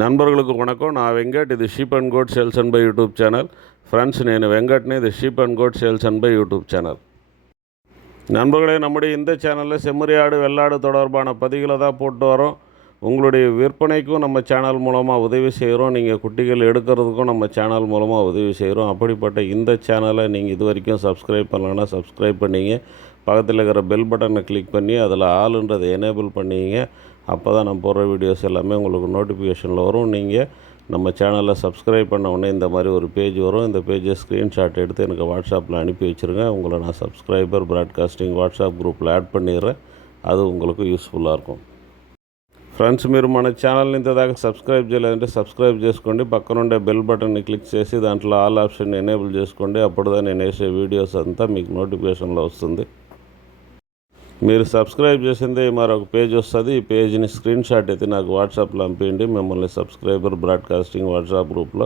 నண்బர்களுக்கு வணக்கம். நான் வெங்கட். இது sheep and goat sales and buy YouTube channel. Friends, నేను వెంకట్ని. இது sheep and goat sales and buy YouTube channel. நண்பர்களே, நம்முடைய இந்த சேனலில் செம்மறி ஆடு வெள்ளாடு தொடர்பான பதிவுகளை தான் போட்டு வரோம். உங்களுடைய விற்பனைக்கும் நம்ம சேனல் மூலமாக உதவி செய்கிறோம். நீங்கள் குட்டிகள் எடுக்கிறதுக்கும் நம்ம சேனல் மூலமாக உதவி செய்கிறோம். அப்படிப்பட்ட இந்த சேனலை நீங்கள் இது வரைக்கும் சப்ஸ்கிரைப் பண்ணலன்னா சப்ஸ்கிரைப் பண்ணிங்க. பக்கத்தில் இருக்கிற பெல் பட்டனை கிளிக் பண்ணி அதில் ஆளுன்றதை எனேபிள் பண்ணிங்க. அப்போ தான் நம்ம போடுற வீடியோஸ் எல்லாமே உங்களுக்கு நோட்டிஃபிகேஷனில் வரும். நீங்கள் நம்ம சேனலில் சப்ஸ்கிரைப் பண்ண உடனே இந்த மாதிரி ஒரு பேஜ் வரும். இந்த பேஜை ஸ்க்ரீன்ஷாட் எடுத்து எனக்கு வாட்ஸ்அப்பில் அனுப்பி வச்சுருங்க. உங்களை நான் சப்ஸ்கிரைபர் ப்ராட்காஸ்டிங் வாட்ஸ்அப் குரூப்பில் యాడ్ பண்ணிடுறேன். అది உங்களுக்கு యూస్ఫుల్గా இருக்கும். ఫ్రెండ్స్, మీరు మన ఛానల్ని ఇంతదాకా సబ్స్క్రైబ్ చేయలేదంటే సబ్స్క్రైబ్ చేసుకోండి. పక్కనుండే బెల్ బటన్ని క్లిక్ చేసి దాంట్లో ఆల్ ఆప్షన్ ఎనేబుల్ చేసుకోండి. అప్పుడుదా నేను వేసే వీడియోస్ అంతా మీకు నోటిఫికేషన్లో వస్తుంది. మీరు సబ్స్క్రైబ్ చేసిందే మరొక పేజ్ వస్తుంది. ఈ పేజ్ని స్క్రీన్షాట్ అయితే నాకు వాట్సాప్లో పంపించండి. మిమ్మల్ని సబ్స్క్రైబర్ బ్రాడ్కాస్టింగ్ వాట్సాప్ குரூப்பில்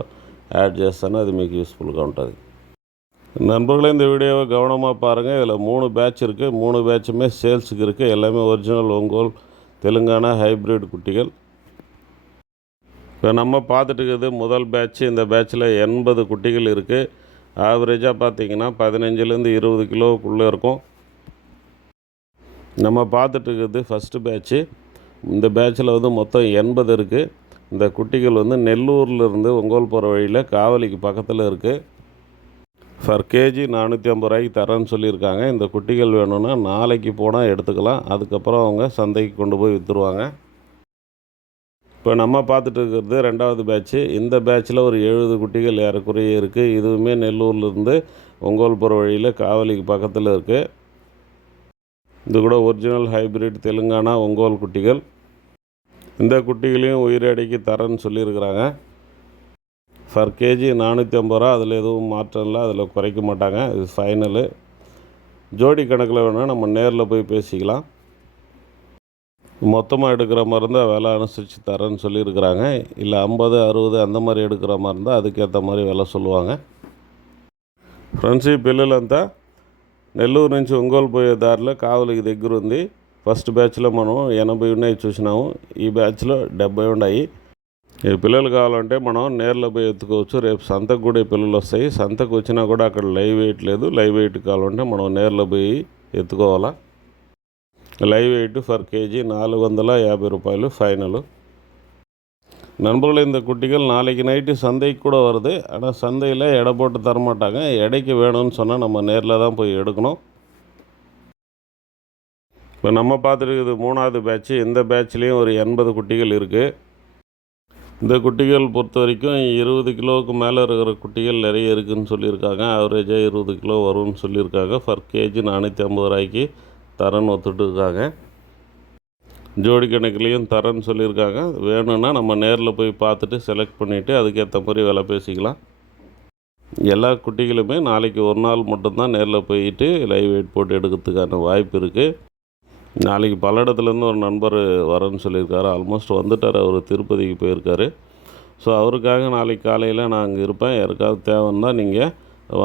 ஆட் చేస్తాను. அது మీకు யூஸ்ஃபுல்லாக ఉంటుంది. நண்பர்களே, இந்த வீடியோவை கவனமாக பாருங்கள். இதில் 3 பேட்ச் இருக்குது. 3 பேட்சுமே சேல்ஸுக்கு இருக்குது. எல்லாமே ஒரிஜினல் ஒங்கோல் தெலுங்கானா ஹைப்ரிட் குட்டிகள். இப்போ நம்ம பார்த்துட்டு இருக்கிறது முதல் பேட்ச். இந்த பேட்சில் 80 குட்டிகள் இருக்குது. ஆவரேஜாக பார்த்திங்கன்னா 15லேருந்து 20 கிலோவுக்குள்ளே இருக்கும். நம்ம பார்த்துட்டு இருக்கிறது ஃபஸ்ட்டு பேட்ச்சு. இந்த பேட்சில் மொத்தம் 80 இருக்குது. இந்த குட்டிகள் நெல்லூர்லேருந்து ஒங்கோல் போகிற வழியில் காவலிக்கு பக்கத்தில் இருக்குது. ஃபர் கேஜி 450 ரூபாய்க்கு தரேன்னு சொல்லியிருக்காங்க. இந்த குட்டிகள் வேணும்னா நாளைக்கு போனால் எடுத்துக்கலாம். அதுக்கப்புறம் அவங்க சந்தைக்கு கொண்டு போய் விற்றுருவாங்க. இப்போ நம்ம பார்த்துட்டு இருக்கிறது 2வது பேட்ச்சு. இந்த பேட்சில் ஒரு 70 குட்டிகள் ஏறக்குறைய இருக்குது. இதுவுமே நெல்லூர்லேருந்து ஒங்கோல் போகிற வழியில் காவலிக்கு பக்கத்தில் இருக்குது. இது கூட ஒரிஜினல் ஹைப்ரிட் தெலுங்கானா ஒங்கோல் குட்டிகள். இந்த குட்டிகளையும் உயிரடைக்கு தரேன்னு சொல்லியிருக்கிறாங்க. ஃபர் கேஜி 450 ரூபா. அதில் எதுவும் மாற்றம் இல்லை. அதில் குறைக்க மாட்டாங்க. இது ஃபைனலு. ஜோடி கணக்கில் வேணால் நம்ம நேரில் போய் பேசிக்கலாம். மொத்தமாக எடுக்கிற மாதிரி இருந்தால் விலை அனுசரித்து தரேன்னு சொல்லியிருக்கிறாங்க. இல்லை 50, 60 அந்த மாதிரி எடுக்கிற மாதிரி இருந்தால் அதுக்கேற்ற மாதிரி விலை சொல்லுவாங்க. ఫ్రెండ్స్, ఈ పిల్లలంతా నెల్లూరు నుంచి ఒంగోలు పోయే దారిలో కావలికి దగ్గర ఉంది. ఫస్ట్ బ్యాచ్లో మనం 80 ఉన్నాయి చూసినాము. ఈ బ్యాచ్లో 70 ఉన్నాయి. ఈ పిల్లలు కావాలంటే మనం నేర్లో పోయి ఎత్తుకోవచ్చు. రేపు సంతకు కూడా ఈ పిల్లలు వస్తాయి. సంతకు వచ్చినా కూడా అక్కడ లైవ్ వెయిట్ లేదు. లైవ్ వెయిట్ కావాలంటే మనం నేర్లో పోయి ఎత్తుకోవాలా. లైవ్ వెయిట్ ఫర్ కేజీ 450 ரூபாய் ஃபைனலு. நண்பர்களே, இந்த குட்டிகள் நாளைக்கு நைட்டு சந்தைக்கு கூட வருது. ஆனால் சந்தையில் எடை போட்டு தரமாட்டாங்க. எடைக்கு வேணும்னு சொன்னால் நம்ம நேரில் தான் போய் எடுக்கணும். இப்போ நம்ம பார்த்துருக்குது 3வது பேட்ச்சு. இந்த பேட்ச்லேயும் ஒரு 80 குட்டிகள் இருக்குது. இந்த குட்டிகள் பொறுத்த வரைக்கும் 20 கிலோவுக்கு மேலே இருக்கிற குட்டிகள் நிறைய இருக்குதுன்னு சொல்லியிருக்காங்க. ஆவரேஜாக 20 கிலோ வரும்னு சொல்லியிருக்காங்க. ஃபர் கேஜி 450 ரூபாய்க்கு தரேன்னு ஒத்துட்டு இருக்காங்க. ஜோடி கணக்குலேயும் தரேன்னு சொல்லியிருக்காங்க. வேணும்னா நம்ம நேரில் போய் பார்த்துட்டு செலக்ட் பண்ணிவிட்டு அதுக்கேற்ற மாதிரி விலை பேசிக்கலாம். எல்லா குட்டிகளுமே நாளைக்கு ஒரு நாள் மட்டும்தான் நேரில் போயிட்டு லைவ் வெயிட் போட்டு எடுக்கிறதுக்கான வாய்ப்பு இருக்குது. நாளைக்கு பல்லடத்துலேருந்து ஒரு நண்பர் வரேன்னு சொல்லியிருக்காரு. ஆல்மோஸ்ட் வந்துட்டார். அவர் திருப்பதிக்கு போயிருக்காரு. ஸோ அவருக்காக நாளைக்கு காலையில் நான் அங்கே இருப்பேன். யாருக்காவது தேவைன்னா நீங்கள்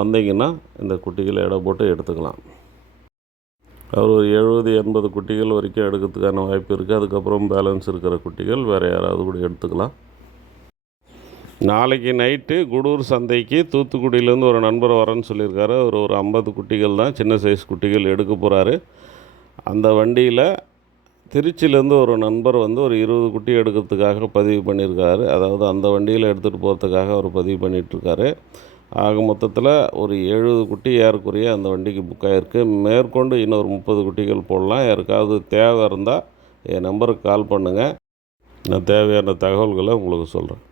வந்தீங்கன்னா இந்த குட்டிகளை எடை போட்டு எடுத்துக்கலாம். அவர் ஒரு 70-80 குட்டிகள் வரைக்கும் எடுக்கிறதுக்கான வாய்ப்பு இருக்குது. அதுக்கப்புறம் பேலன்ஸ் இருக்கிற குட்டிகள் வேறு யாராவது கூட எடுத்துக்கலாம். நாளைக்கு நைட்டு குடூர் சந்தைக்கு தூத்துக்குடியிலேருந்து ஒரு நண்பர் வரேன்னு சொல்லியிருக்காரு. அவர் ஒரு 50 குட்டிகள் தான், சின்ன சைஸ் குட்டிகள் எடுக்க போகிறாரு. அந்த வண்டியில் திருச்சியிலேருந்து ஒரு நண்பர் ஒரு 20 குட்டி எடுக்கிறதுக்காக பதிவு பண்ணியிருக்காரு. அதாவது அந்த வண்டியில் எடுத்துகிட்டு போகிறதுக்காக அவர் பதிவு பண்ணிகிட்ருக்காரு. ஆக மொத்தத்தில் ஒரு 70 குட்டி ஏறக்குறைய அந்த வண்டிக்கு புக் ஆகிருக்கு. மேற்கொண்டு இன்னொரு 30 குட்டிகள் போடலாம். யாருக்காவது தேவை இருந்தால் என் நம்பருக்கு கால் பண்ணுங்கள். நான் தேவையான தகவல்களை உங்களுக்கு சொல்கிறேன்.